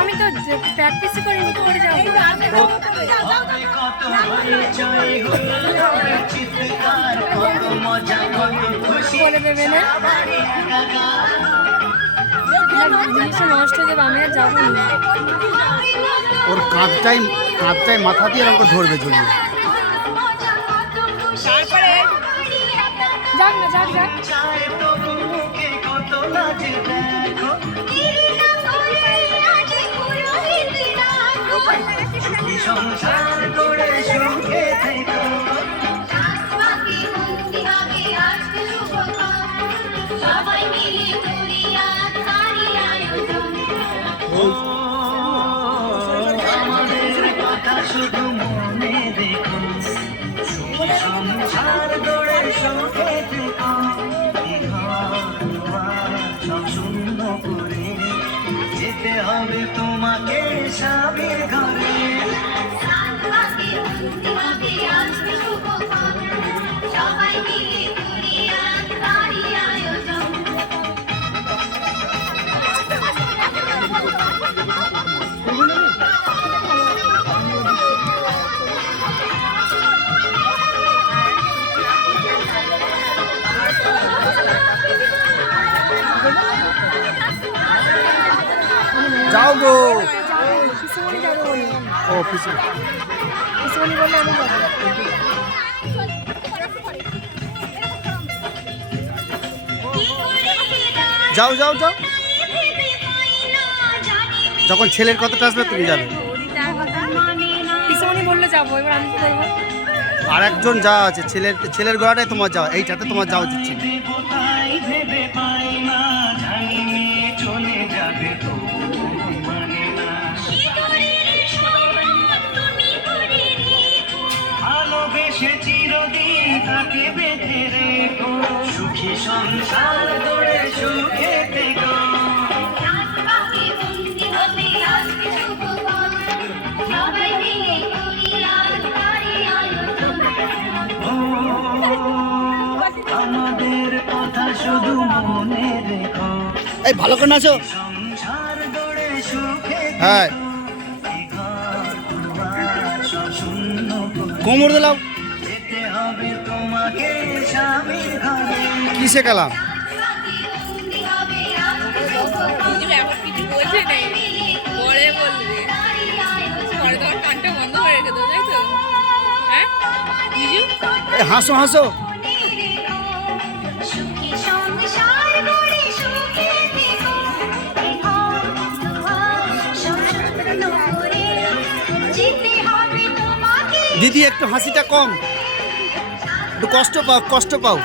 আমি তো প্র্যাকটিস করিনি করে যাও করে দেবে না জিনিসটা নষ্ট হয়ে যাবে, আমি আর যাবো না। ওর কাঁধটাই মাথা দিয়ে এরকম ধরবে জড়িয়ে। যাক না যাক যাক শুধু মনে দেখো সংসার গড়ে সুখে থেকো, সব শূন্য করে যেতে হবে তোমাকে স্বামীর ঘরে। যাও গো। পিসুমণি যাবো বলি। ও পিসুমণি বললে আমি যাবো। যাও যাও যাও, যখন ছেলের কথাটা আসবে তুমি যাবে। পিসুমণি বললে যাবো, এবার আমি কি করবো? আর একজন যা আছে ছেলের গোড়াটাই তোমার যাওয়া, এইটাতে তোমার যাওয়া উচিত ছিল। সুখী সংসার গড়ে সুখে থেকো। আমাদের কথা শুধু মনে রেখো, এই ভালো করে নাচো। সংসার গড়ে সুখে হ্যাঁ, কোমর দিলাম। যেতে হবে তোমাকে স্বামীর ঘরে। কি শেখালাম? কিছু বলছে নেই, পরে বলবে, পরে তোমার কানটা বন্ধ করে রেখে দেবো, তাই তো? হ্যাঁ জিজু, হাসো হাসো। দিদি একটু হাসিটা কম, একটু কষ্ট পাও।